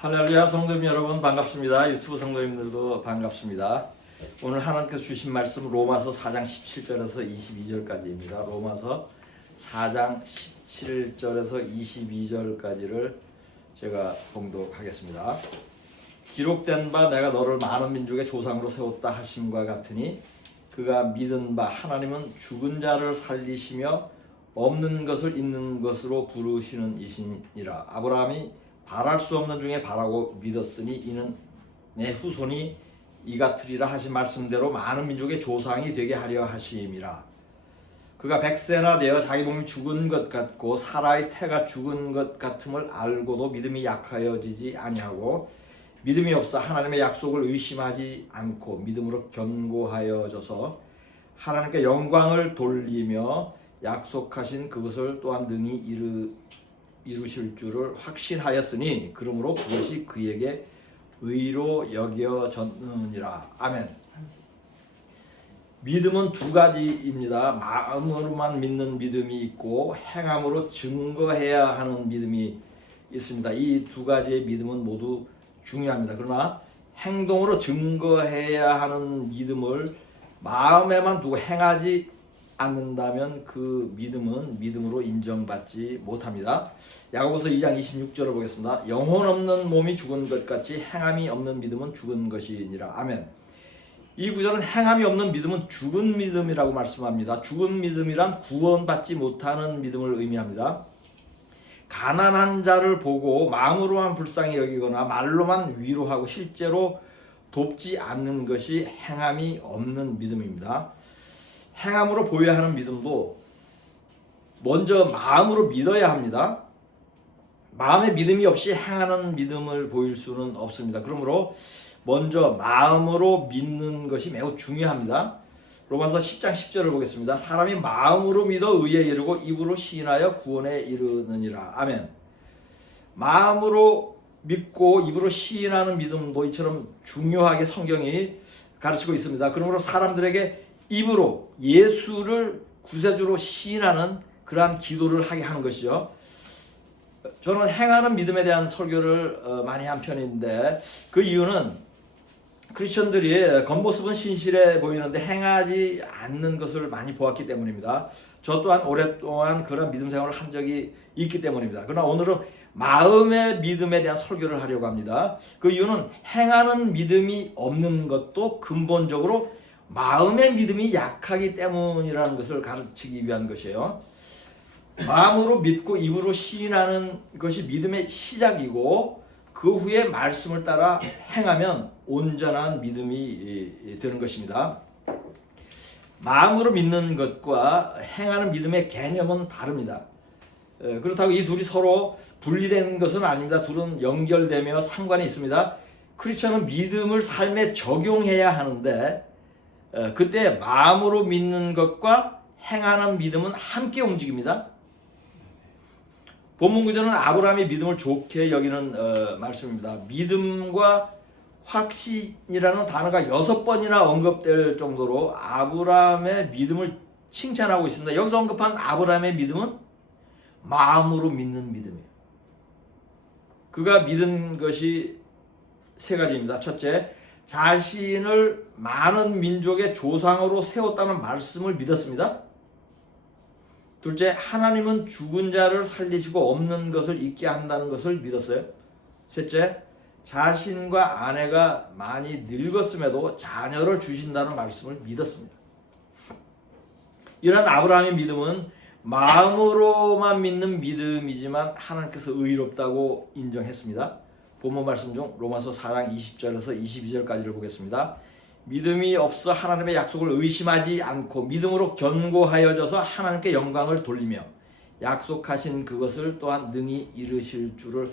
할렐루야. 성도님 여러분 반갑습니다. 유튜브 성도님들도 반갑습니다. 오늘 하나님께서 주신 말씀 로마서 4장 17절에서 22절까지입니다. 로마서 4장 17절에서 22절까지를 제가 봉독하겠습니다. 기록된 바 내가 너를 많은 민족의 조상으로 세웠다 하심과 같으니 그가 믿은 바 하나님은 죽은 자를 살리시며 없는 것을 있는 것으로 부르시는 이시니라. 아브라함이 바랄 수 없는 중에 바라고 믿었으니 이는 내 후손이 이 같으리라 하신 말씀대로 많은 민족의 조상이 되게 하려 하심이라. 그가 100세나 되어 자기 몸이 죽은 것 같고 사라의 태가 죽은 것 같음을 알고도 믿음이 약하여지지 아니하고 믿음이 없어 하나님의 약속을 의심하지 않고 믿음으로 견고하여져서 하나님께 영광을 돌리며 약속하신 그것을 또한 능히 이루실 줄을 확신하였으니 그러므로 그것이 그에게 의로 여겨졌느니라. 아멘. 믿음은 두 가지입니다. 마음으로만 믿는 믿음이 있고 행함으로 증거해야 하는 믿음이 있습니다. 이 두 가지의 믿음은 모두 중요합니다. 그러나 행동으로 증거해야 하는 믿음을 마음에만 두고 행하지 않는다면 그 믿음은 믿음으로 인정받지 못합니다. 야고보서 2장 26절을 보겠습니다. 영혼 없는 몸이 죽은 것 같이 행함이 없는 믿음은 죽은 것이니라. 아멘. 이 구절은 행함이 없는 믿음은 죽은 믿음이라고 말씀합니다. 죽은 믿음이란 구원받지 못하는 믿음을 의미합니다. 가난한 자를 보고 마음으로만 불쌍히 여기거나 말로만 위로하고 실제로 돕지 않는 것이 행함이 없는 믿음입니다. 행함으로 보여야 하는 믿음도 먼저 마음으로 믿어야 합니다. 마음의 믿음이 없이 행하는 믿음을 보일 수는 없습니다. 그러므로 먼저 마음으로 믿는 것이 매우 중요합니다. 로마서 10장 10절을 보겠습니다. 사람이 마음으로 믿어 의에 이르고 입으로 시인하여 구원에 이르느니라. 아멘. 마음으로 믿고 입으로 시인하는 믿음도 이처럼 중요하게 성경이 가르치고 있습니다. 그러므로 사람들에게 입으로 예수를 구세주로 시인하는 그러한 기도를 하게 하는 것이죠. 저는 행하는 믿음에 대한 설교를 많이 한 편인데 그 이유는 크리스천들이 겉모습은 신실해 보이는데 행하지 않는 것을 많이 보았기 때문입니다. 저 또한 오랫동안 그런 믿음 생활을 한 적이 있기 때문입니다. 그러나 오늘은 마음의 믿음에 대한 설교를 하려고 합니다. 그 이유는 행하는 믿음이 없는 것도 근본적으로 마음의 믿음이 약하기 때문이라는 것을 가르치기 위한 것이에요. 마음으로 믿고 입으로 시인하는 것이 믿음의 시작이고 그 후에 말씀을 따라 행하면 온전한 믿음이 되는 것입니다. 마음으로 믿는 것과 행하는 믿음의 개념은 다릅니다. 그렇다고 이 둘이 서로 분리된 것은 아닙니다. 둘은 연결되며 상관이 있습니다. 크리스천은 믿음을 삶에 적용해야 하는데 그때 마음으로 믿는 것과 행하는 믿음은 함께 움직입니다. 본문 구절은 아브라함의 믿음을 좋게 여기는 말씀입니다. 믿음과 확신이라는 단어가 6번이나 언급될 정도로 아브라함의 믿음을 칭찬하고 있습니다. 여기서 언급한 아브라함의 믿음은 마음으로 믿는 믿음이에요. 그가 믿은 것이 세 가지입니다. 첫째, 자신을 많은 민족의 조상으로 세웠다는 말씀을 믿었습니다. 둘째, 하나님은 죽은 자를 살리시고 없는 것을 있게 한다는 것을 믿었어요. 셋째, 자신과 아내가 많이 늙었음에도 자녀를 주신다는 말씀을 믿었습니다. 이런 아브라함의 믿음은 마음으로만 믿는 믿음이지만 하나님께서 의롭다고 인정했습니다. 본문 말씀 중 로마서 4장 20절에서 22절까지를 보겠습니다. 믿음이 없어 하나님의 약속을 의심하지 않고 믿음으로 견고하여져서 하나님께 영광을 돌리며 약속하신 그것을 또한 능히 이루실 줄을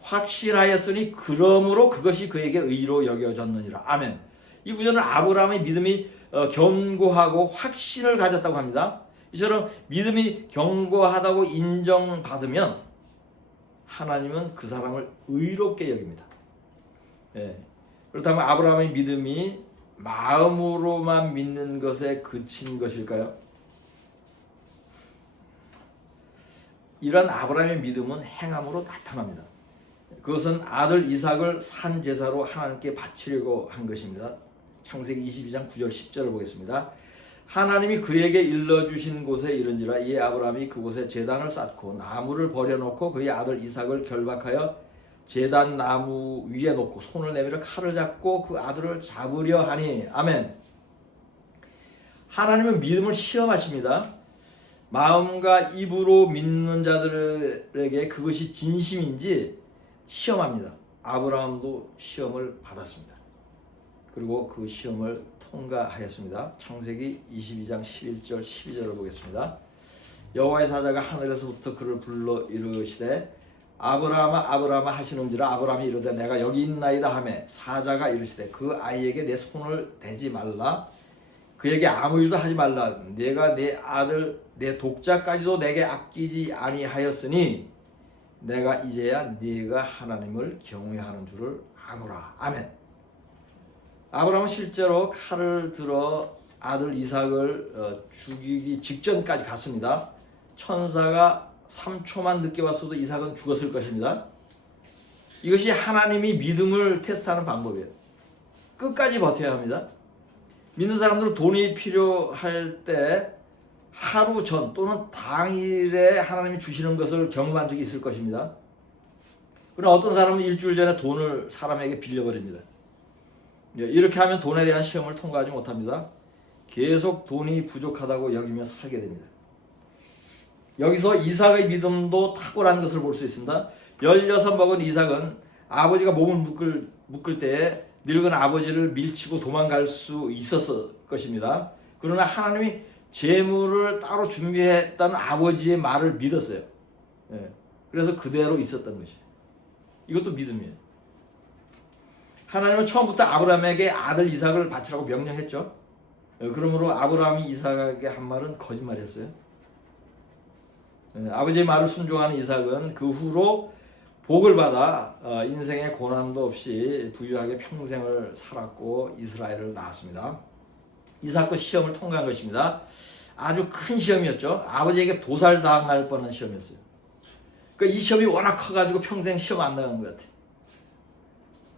확신하였으니 그러므로 그것이 그에게 의로 여겨졌느니라. 아멘. 이 구절은 아브라함의 믿음이 견고하고 확신을 가졌다고 합니다. 이처럼 믿음이 견고하다고 인정받으면 하나님은 그 사람을 의롭게 여깁니다. 그렇다면 아브라함의 믿음이 마음으로만 믿는 것에 그친 것일까요? 이런 아브라함의 믿음은 행함으로 나타납니다. 그것은 아들 이삭을 산 제사로 하나님께 바치려고 한 것입니다. 창세기 22장 9절 10절을 보겠습니다. 하나님이 그에게 일러주신 곳에 이른지라 이에 아브라함이 그곳에 제단을 쌓고 나무를 버려놓고 그의 아들 이삭을 결박하여 제단 나무 위에 놓고 손을 내밀어 칼을 잡고 그 아들을 잡으려 하니. 아멘. 하나님은 믿음을 시험하십니다. 마음과 입으로 믿는 자들에게 그것이 진심인지 시험합니다. 아브라함도 시험을 받았습니다. 그리고 그 시험을 통과하였습니다. 창세기 22장 11절 12절을 보겠습니다. 여호와의 사자가 하늘에서부터 그를 불러 이르시되 아브라함아 아브라함아 하시는지라 아브라함이 이르되 내가 여기 있나이다 하매 사자가 이르시되 그 아이에게 내 손을 대지 말라 그에게 아무 일도 하지 말라 내가 내 아들 내 독자까지도 내게 아끼지 아니하였으니 내가 이제야 네가 하나님을 경외하는 줄을 아노라. 아멘. 아브라함은 실제로 칼을 들어 아들 이삭을 죽이기 직전까지 갔습니다. 천사가 3초만 늦게 왔어도 이삭은 죽었을 것입니다. 이것이 하나님이 믿음을 테스트하는 방법이에요. 끝까지 버텨야 합니다. 믿는 사람들은 돈이 필요할 때 하루 전 또는 당일에 하나님이 주시는 것을 경험한 적이 있을 것입니다. 그러나 어떤 사람은 일주일 전에 돈을 사람에게 빌려버립니다. 이렇게 하면 돈에 대한 시험을 통과하지 못합니다. 계속 돈이 부족하다고 여기며 살게 됩니다. 여기서 이삭의 믿음도 탁월한 것을 볼 수 있습니다. 16 먹은 이삭은 아버지가 몸을 묶을 때에 늙은 아버지를 밀치고 도망갈 수 있었을 것입니다. 그러나 하나님이 재물을 따로 준비했다는 아버지의 말을 믿었어요. 그래서 그대로 있었던 것이에요. 이것도 믿음이에요. 하나님은 처음부터 아브라함에게 아들 이삭을 바치라고 명령했죠. 그러므로 아브라함이 이삭에게 한 말은 거짓말이었어요. 아버지의 말을 순종하는 이삭은 그 후로 복을 받아 인생의 고난도 없이 부유하게 평생을 살았고 이스라엘을 낳았습니다. 이삭도 시험을 통과한 것입니다. 아주 큰 시험이었죠. 아버지에게 도살당할 뻔한 시험이었어요. 그러니까 이 시험이 워낙 커가지고 평생 시험 안 나간 것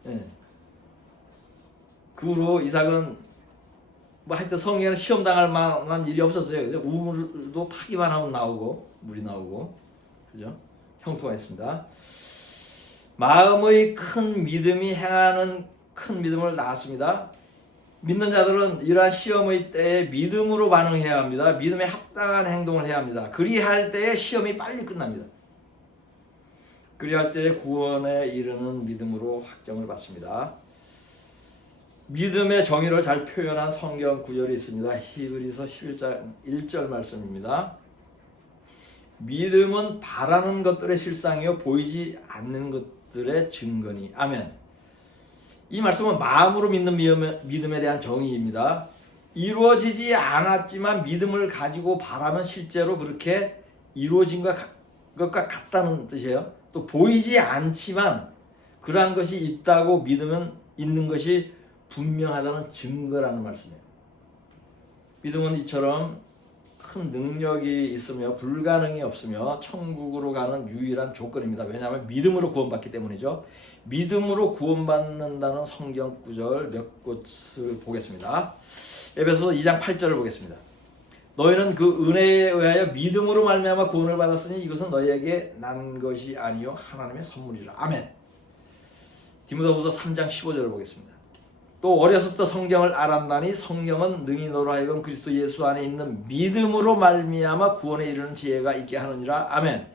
같아요. 그 후로 이삭은 뭐 하여튼 성경에는 시험 당할 만한 일이 없었어요. 그죠? 우물도 파기만 하면 나오고 물이 나오고 그죠? 형통가 있습니다. 마음의 큰 믿음이 행하는 큰 믿음을 낳았습니다. 믿는 자들은 이러한 시험의 때에 믿음으로 반응해야 합니다. 믿음에 합당한 행동을 해야 합니다. 그리할 때에 시험이 빨리 끝납니다. 그리할 때에 구원에 이르는 믿음으로 확정을 받습니다. 믿음의 정의를 잘 표현한 성경 구절이 있습니다. 히브리서 11장 1절 말씀입니다. 믿음은 바라는 것들의 실상이요 보이지 않는 것들의 증거니. 아멘. 이 말씀은 마음으로 믿는 믿음에 대한 정의입니다. 이루어지지 않았지만 믿음을 가지고 바라면 실제로 그렇게 이루어진 것과 같다는 뜻이에요. 또 보이지 않지만 그러한 것이 있다고 믿으면 있는 것이 분명하다는 증거라는 말씀이에요. 믿음은 이처럼 큰 능력이 있으며 불가능이 없으며 천국으로 가는 유일한 조건입니다. 왜냐하면 믿음으로 구원받기 때문이죠. 믿음으로 구원받는다는 성경 구절 몇 곳을 보겠습니다. 에베소서 2장 8절을 보겠습니다. 너희는 그 은혜에 의하여 믿음으로 말미암아 구원을 받았으니 이것은 너희에게 난 것이 아니요 하나님의 선물이라. 아멘. 디모데후서 3장 15절을 보겠습니다. 또 어려서부터 성경을 알았나니 성경은 능히 너로 하여금 그리스도 예수 안에 있는 믿음으로 말미암아 구원에 이르는 지혜가 있게 하느니라. 아멘.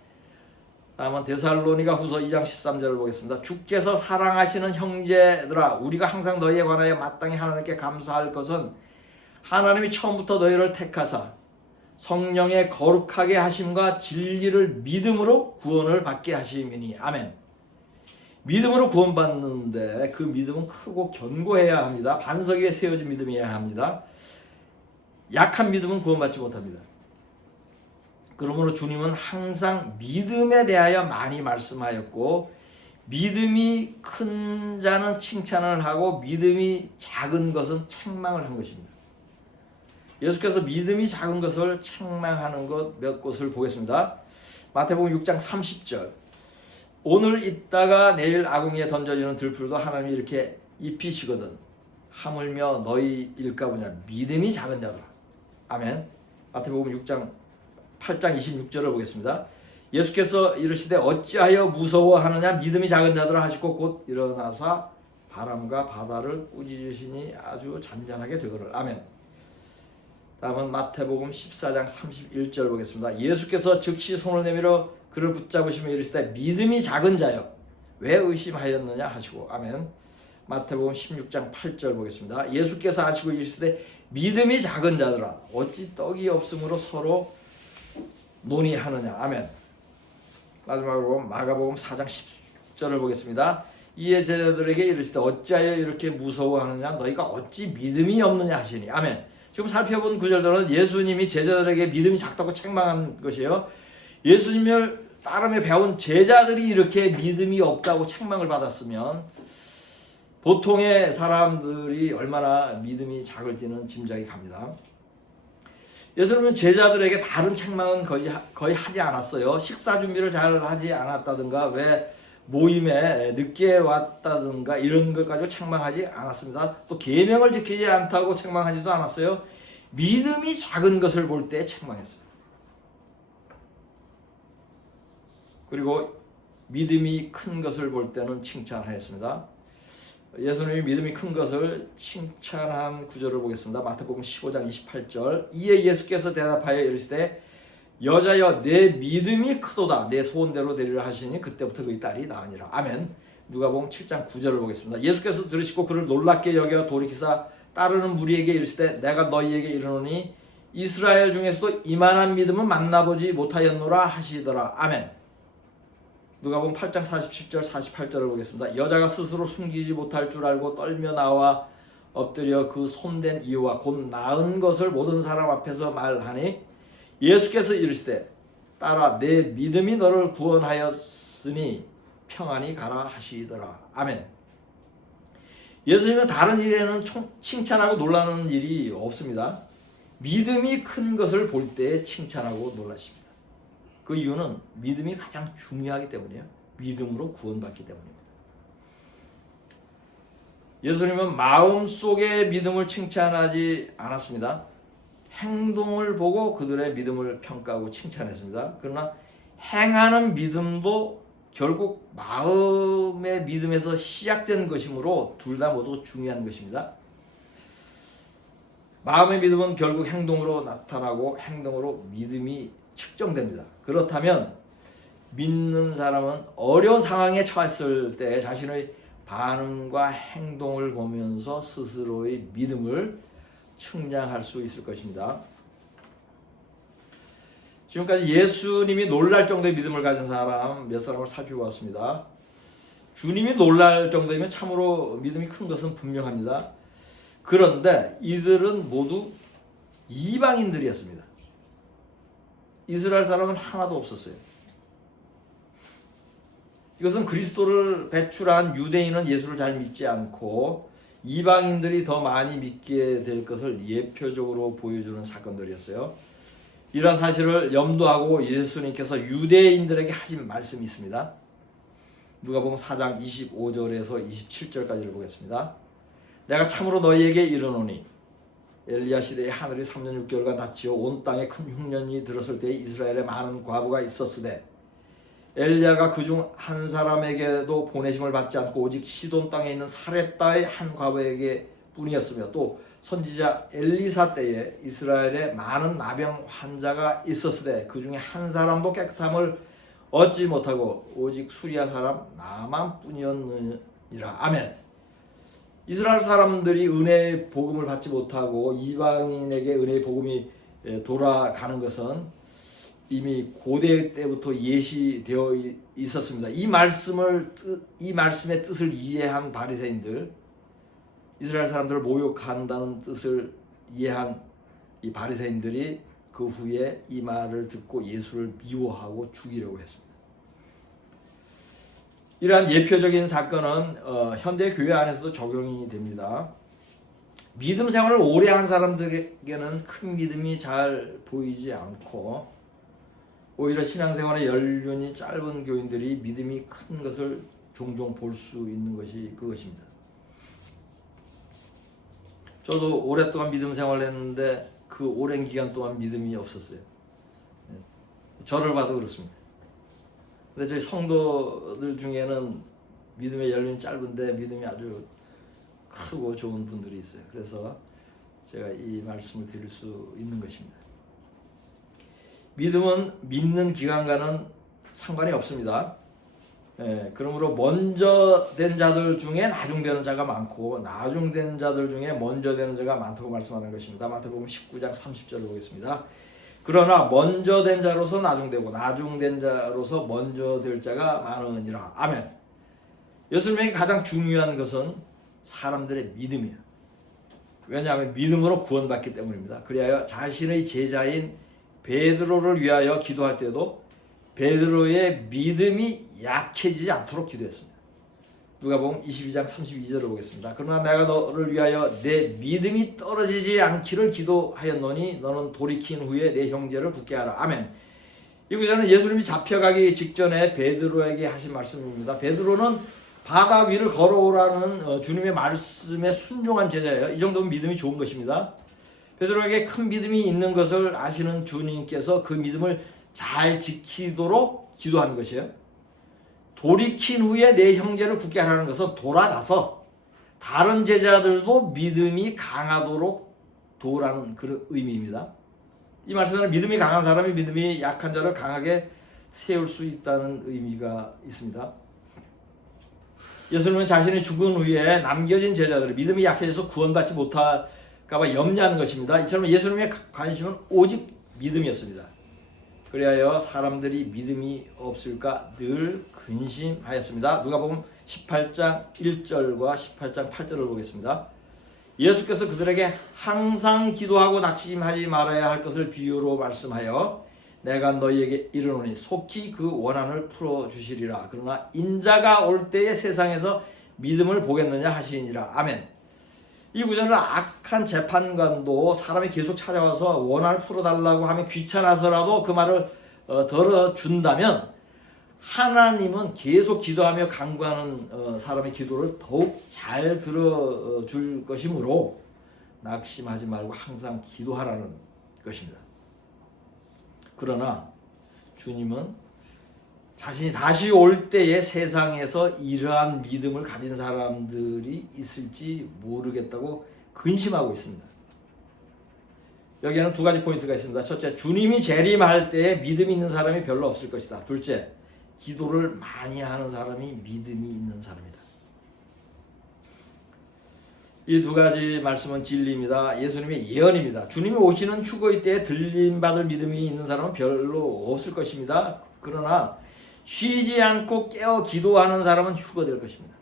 다음은 데살로니가 후서 2장 13절을 보겠습니다. 주께서 사랑하시는 형제들아 우리가 항상 너희에 관하여 마땅히 하나님께 감사할 것은 하나님이 처음부터 너희를 택하사 성령의 거룩하게 하심과 진리를 믿음으로 구원을 받게 하심이니. 아멘. 믿음으로 구원받는데 그 믿음은 크고 견고해야 합니다. 반석 위에 세워진 믿음이어야 합니다. 약한 믿음은 구원받지 못합니다. 그러므로 주님은 항상 믿음에 대하여 많이 말씀하였고 믿음이 큰 자는 칭찬을 하고 믿음이 작은 것은 책망을 한 것입니다. 예수께서 믿음이 작은 것을 책망하는 것 몇 곳을 보겠습니다. 마태복음 6장 30절 오늘 있다가 내일 아궁이에 던져지는 들풀도 하나님이 이렇게 입히시거든 하물며 너희 일까 보냐 믿음이 작은 자들아. 아멘. 마태복음 6장 8장 26절을 보겠습니다. 예수께서 이르시되 어찌하여 무서워하느냐 믿음이 작은 자들아 하시고 곧 일어나사 바람과 바다를 꾸짖으시니 아주 잔잔하게 되거늘. 아멘. 다음은 마태복음 14장 31절 보겠습니다. 예수께서 즉시 손을 내밀어 그를 붙잡으시며 이르시되 믿음이 작은 자여 왜 의심하였느냐 하시고. 아멘. 마태복음 16장 8절 보겠습니다. 예수께서 하시고 이르시되 믿음이 작은 자들아 어찌 떡이 없으므로 서로 논의하느냐. 아멘. 마지막으로 마가복음 4장 10절을 보겠습니다. 이에 제자들에게 이르시되 어찌하여 이렇게 무서워하느냐 너희가 어찌 믿음이 없느냐 하시니. 아멘. 지금 살펴본 구절들은 예수님이 제자들에게 믿음이 작다고 책망한 것이에요. 예수님을 따르며 배운 제자들이 이렇게 믿음이 없다고 책망을 받았으면 보통의 사람들이 얼마나 믿음이 작을지는 짐작이 갑니다. 예수님은 제자들에게 다른 책망은 거의 하지 않았어요. 식사 준비를 잘 하지 않았다든가 왜 모임에 늦게 왔다든가 이런 것 가지고 책망하지 않았습니다. 또 계명을 지키지 않다고 책망하지도 않았어요. 믿음이 작은 것을 볼 때 책망했어요. 그리고 믿음이 큰 것을 볼 때는 칭찬하였습니다. 예수님이 믿음이 큰 것을 칭찬한 구절을 보겠습니다. 마태복음 15장 28절. 이에 예수께서 대답하여 이르시되 여자여 내 믿음이 크도다 내 소원대로 되리라 하시니 그때부터 그의 딸이 나으니라. 아멘. 누가복음 7장 9절을 보겠습니다. 예수께서 들으시고 그를 놀랍게 여겨 돌이키사 따르는 무리에게 이르시되 내가 너희에게 이르노니 이스라엘 중에서도 이만한 믿음은 만나보지 못하였노라 하시더라. 아멘. 누가복음 8장 47절 48절을 보겠습니다. 여자가 스스로 숨기지 못할 줄 알고 떨며 나와 엎드려 그 손댄 이유와 곧 나은 것을 모든 사람 앞에서 말하니 예수께서 이르시되 딸아 내 믿음이 너를 구원하였으니 평안히 가라 하시더라. 아멘. 예수님은 다른 일에는 칭찬하고 놀라는 일이 없습니다. 믿음이 큰 것을 볼 때 칭찬하고 놀라십니다. 그 이유는 믿음이 가장 중요하기 때문이에요. 믿음으로 구원받기 때문입니다. 예수님은 마음속의 믿음을 칭찬하지 않았습니다. 행동을 보고 그들의 믿음을 평가하고 칭찬했습니다. 그러나 행하는 믿음도 결국 마음의 믿음에서 시작된 것이므로 둘 다 모두 중요한 것입니다. 마음의 믿음은 결국 행동으로 나타나고 행동으로 믿음이 측정됩니다. 그렇다면 믿는 사람은 어려운 상황에 처했을 때 자신의 반응과 행동을 보면서 스스로의 믿음을 측량할 수 있을 것입니다. 지금까지 예수님이 놀랄 정도의 믿음을 가진 사람 몇 사람을 살펴보았습니다. 주님이 놀랄 정도이면 참으로 믿음이 큰 것은 분명합니다. 그런데 이들은 모두 이방인들이었습니다. 이스라엘 사람은 하나도 없었어요. 이것은 그리스도를 배출한 유대인은 예수를 잘 믿지 않고 이방인들이 더 많이 믿게 될 것을 예표적으로 보여주는 사건들이었어요. 이러한 사실을 염두하고 예수님께서 유대인들에게 하신 말씀이 있습니다. 누가복음 4장 25절에서 27절까지를 보겠습니다. 내가 참으로 너희에게 이르노니 엘리야 시대에 하늘이 3년 6개월간 닫히어 온 땅에 큰 흉년이 들었을 때에 이스라엘에 많은 과부가 있었으되 엘리야가 그중 한 사람에게도 보내심을 받지 않고 오직 시돈 땅에 있는 사렙다의 한 과부에게 뿐이었으며 또 선지자 엘리사 때에 이스라엘에 많은 나병 환자가 있었으되 그 중에 한 사람도 깨끗함을 얻지 못하고 오직 수리아 사람 나만 뿐이었느니라. 아멘. 이스라엘 사람들이 은혜의 복음을 받지 못하고 이방인에게 은혜의 복음이 돌아가는 것은 이미 고대 때부터 예시되어 있었습니다. 이 말씀의 뜻을 이해한 바리새인들, 이스라엘 사람들을 모욕한다는 뜻을 이해한 이 바리새인들이 그 후에 이 말을 듣고 예수를 미워하고 죽이려고 했습니다. 이러한 예표적인 사건은 현대 교회 안에서도 적용이 됩니다. 믿음 생활을 오래 한 사람들에게는 큰 믿음이 잘 보이지 않고 오히려 신앙생활의 연륜이 짧은 교인들이 믿음이 큰 것을 종종 볼 수 있는 것이 그것입니다. 저도 오랫동안 믿음 생활을 했는데 그 오랜 기간 동안 믿음이 없었어요. 저를 봐도 그렇습니다. 근데 저희 성도들 중에는 믿음의 연륜이 짧은데 믿음이 아주 크고 좋은 분들이 있어요. 그래서 제가 이 말씀을 드릴 수 있는 것입니다. 믿음은 믿는 기간과는 상관이 없습니다. 그러므로 먼저 된 자들 중에 나중되는 자가 많고 나중된 자들 중에 먼저 되는 자가 많다고 말씀하는 것입니다. 마태복음 19장 30절을 보겠습니다. 그러나 먼저 된 자로서 나중되고 나중된 자로서 먼저 될 자가 많으니라. 아멘. 예수님에게 가장 중요한 것은 사람들의 믿음이에요. 왜냐하면 믿음으로 구원받기 때문입니다. 그리하여 자신의 제자인 베드로를 위하여 기도할 때도 베드로의 믿음이 약해지지 않도록 기도했습니다. 누가복음 22장 32절을 보겠습니다. 그러나 내가 너를 위하여 내 믿음이 떨어지지 않기를 기도하였노니 너는 돌이킨 후에 내 형제를 굳게 하라. 아멘. 이 구절은 예수님이 잡혀가기 직전에 베드로에게 하신 말씀입니다. 베드로는 바다 위를 걸어오라는 주님의 말씀에 순종한 제자예요. 이 정도면 믿음이 좋은 것입니다. 베드로에게 큰 믿음이 있는 것을 아시는 주님께서 그 믿음을 잘 지키도록 기도한 것이에요. 돌이킨 후에 내 형제를 굳게 하라는 것은 돌아가서 다른 제자들도 믿음이 강하도록 도우라는 그런 의미입니다. 이 말씀은 믿음이 강한 사람이 믿음이 약한 자를 강하게 세울 수 있다는 의미가 있습니다. 예수님은 자신이 죽은 후에 남겨진 제자들의 믿음이 약해져서 구원받지 못할까봐 염려하는 것입니다. 이처럼 예수님의 관심은 오직 믿음이었습니다. 그리하여 사람들이 믿음이 없을까 늘 근심하였습니다. 누가복음 18장 1절과 18장 8절을 보겠습니다. 예수께서 그들에게 항상 기도하고 낙심하지 말아야 할 것을 비유로 말씀하여 내가 너희에게 이르노니 속히 그 원한을 풀어주시리라. 그러나 인자가 올 때에 세상에서 믿음을 보겠느냐 하시니라. 아멘. 이 구절은 악한 재판관도 사람이 계속 찾아와서 원한을 풀어달라고 하면 귀찮아서라도 그 말을 들어준다면 하나님은 계속 기도하며 간구하는 사람의 기도를 더욱 잘 들어줄 것이므로 낙심하지 말고 항상 기도하라는 것입니다. 그러나 주님은 자신이 다시 올 때에 세상에서 이러한 믿음을 가진 사람들이 있을지 모르겠다고 근심하고 있습니다. 여기에는 두 가지 포인트가 있습니다. 첫째, 주님이 재림할 때에 믿음이 있는 사람이 별로 없을 것이다. 둘째, 기도를 많이 하는 사람이 믿음이 있는 사람이다. 이 두 가지 말씀은 진리입니다. 예수님의 예언입니다. 주님이 오시는 휴거의 때에 들림받을 믿음이 있는 사람은 별로 없을 것입니다. 그러나 쉬지 않고 깨어 기도하는 사람은 휴거될 것입니다.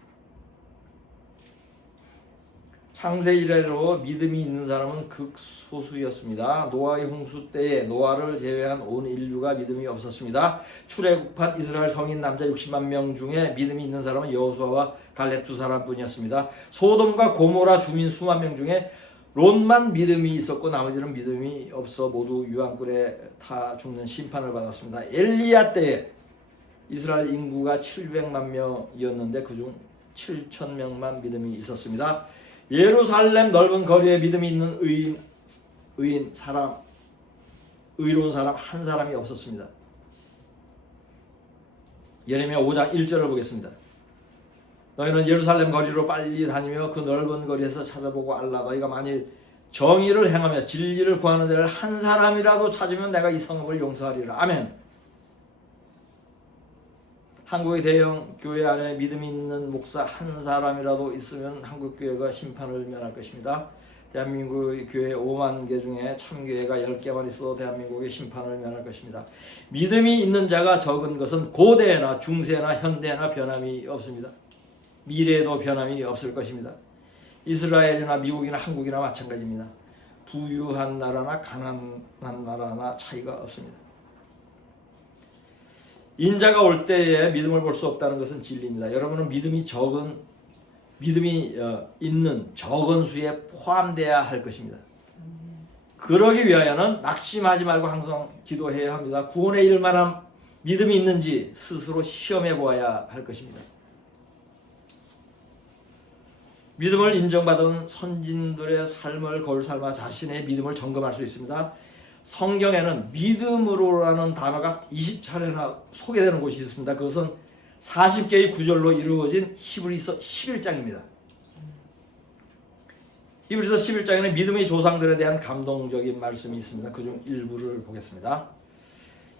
창세 이래로 믿음이 있는 사람은 극소수였습니다. 노아의 홍수 때에 노아를 제외한 온 인류가 믿음이 없었습니다. 출애굽한 이스라엘 성인 남자 60만 명 중에 믿음이 있는 사람은 여호수아와 갈렙 두 사람뿐이었습니다. 소돔과 고모라 주민 수만 명 중에 롯만 믿음이 있었고 나머지는 믿음이 없어 모두 유황불에 타 죽는 심판을 받았습니다. 엘리야 때에 이스라엘 인구가 700만 명이었는데 그중 7천 명만 믿음이 있었습니다. 예루살렘 넓은 거리에 믿음이 있는 의로운 사람 한 사람이 없었습니다. 예레미야 5장 1절을 보겠습니다. 너희는 예루살렘 거리로 빨리 다니며 그 넓은 거리에서 찾아보고 알라. 너희가 만일 정의를 행하며 진리를 구하는 자를 한 사람이라도 찾으면 내가 이 성읍을 용서하리라. 아멘. 한국의 대형 교회 안에 믿음이 있는 목사 한 사람이라도 있으면 한국 교회가 심판을 면할 것입니다. 대한민국의 교회 5만 개 중에 참교회가 10개만 있어도 대한민국의 심판을 면할 것입니다. 믿음이 있는 자가 적은 것은 고대나 중세나 현대나 변함이 없습니다. 미래에도 변함이 없을 것입니다. 이스라엘이나 미국이나 한국이나 마찬가지입니다. 부유한 나라나 가난한 나라나 차이가 없습니다. 인자가 올 때에 믿음을 볼 수 없다는 것은 진리입니다. 여러분은 믿음이 있는 적은 수에 포함되어야 할 것입니다. 그러기 위하여는 낙심하지 말고 항상 기도해야 합니다. 구원에 이를 만한 믿음이 있는지 스스로 시험해 보아야 할 것입니다. 믿음을 인정받은 선진들의 삶을 거울 삼아 자신의 믿음을 점검할 수 있습니다. 성경에는 믿음으로라는 단어가 20차례나 소개되는 곳이 있습니다. 그것은 40개의 구절로 이루어진 히브리서 11장입니다. 히브리서 11장에는 믿음의 조상들에 대한 감동적인 말씀이 있습니다. 그중 일부를 보겠습니다.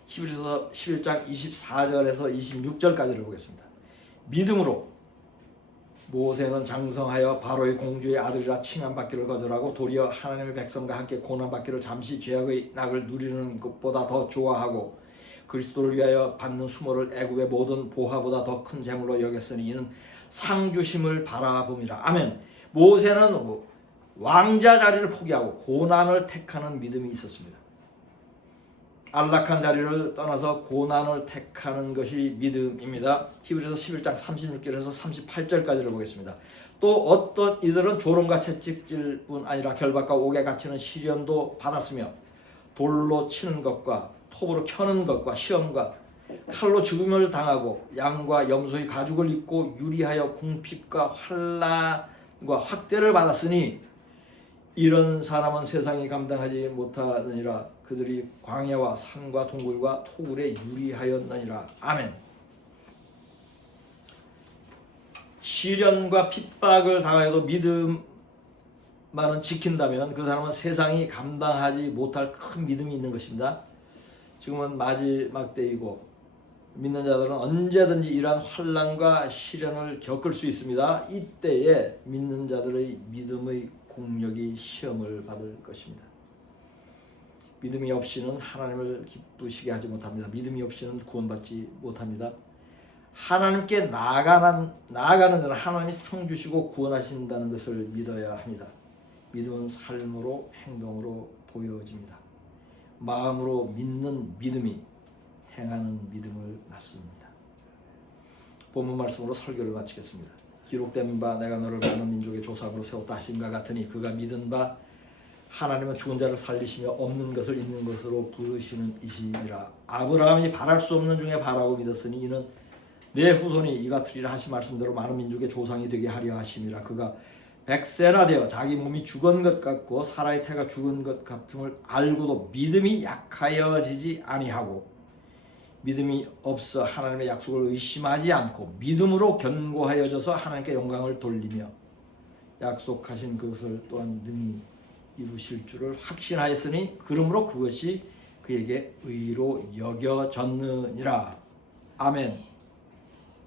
히브리서 11장 24절에서 26절까지를 보겠습니다. 믿음으로 모세는 장성하여 바로의 공주의 아들이라 칭함받기를 거절하고 도리어 하나님의 백성과 함께 고난받기를 잠시 죄악의 낙을 누리는 것보다 더 좋아하고 그리스도를 위하여 받는 수모를 애굽의 모든 보화보다 더 큰 재물로 여겼으니 이는 상주심을 바라봄이라. 아멘. 모세는 왕자 자리를 포기하고 고난을 택하는 믿음이 있었습니다. 안락한 자리를 떠나서 고난을 택하는 것이 믿음입니다. 히브리서 11장 36절에서 38절까지를 보겠습니다. 또 어떤 이들은 조롱과 채찍질 뿐 아니라 결박과 옥에 갇히는 시련도 받았으며 돌로 치는 것과 톱으로 켜는 것과 시험과 칼로 죽음을 당하고 양과 염소의 가죽을 입고 유리하여 궁핍과 환난과 학대를 받았으니 이런 사람은 세상이 감당하지 못하느니라. 그들이 광야와 산과 동굴과 토굴에 유리하였느니라. 아멘. 시련과 핍박을 당하여도 믿음만은 지킨다면 그 사람은 세상이 감당하지 못할 큰 믿음이 있는 것입니다. 지금은 마지막 때이고 믿는 자들은 언제든지 이러한 환난과 시련을 겪을 수 있습니다. 이때에 믿는 자들의 믿음의 공력이 시험을 받을 것입니다. 믿음이 없이는 하나님을 기쁘시게 하지 못합니다. 믿음이 없이는 구원받지 못합니다. 하나님께 나아가는 자는 하나님이 상 주시고 구원하신다는 것을 믿어야 합니다. 믿음은 삶으로 행동으로 보여집니다. 마음으로 믿는 믿음이 행하는 믿음을 낳습니다. 본문 말씀으로 설교를 마치겠습니다. 기록된 바 내가 너를 많은 민족의 조상으로 세웠다 하심과 같으니 그가 믿은 바 하나님은 죽은 자를 살리시며 없는 것을 있는 것으로 부르시는 이시니라. 아브라함이 바랄 수 없는 중에 바라고 믿었으니 이는 내 후손이 이 같으리라 하신 말씀대로 많은 민족의 조상이 되게 하려 하심이라. 그가 100세나 되어 자기 몸이 죽은 것 같고 사라의 태가 죽은 것 같음을 알고도 믿음이 약하여지지 아니하고 믿음이 없어 하나님의 약속을 의심하지 않고 믿음으로 견고하여져서 하나님께 영광을 돌리며 약속하신 그것을 또한 능히 이루실 줄을 확신하였으니 그러므로 그것이 그에게 의로 여겨졌느니라. 아멘.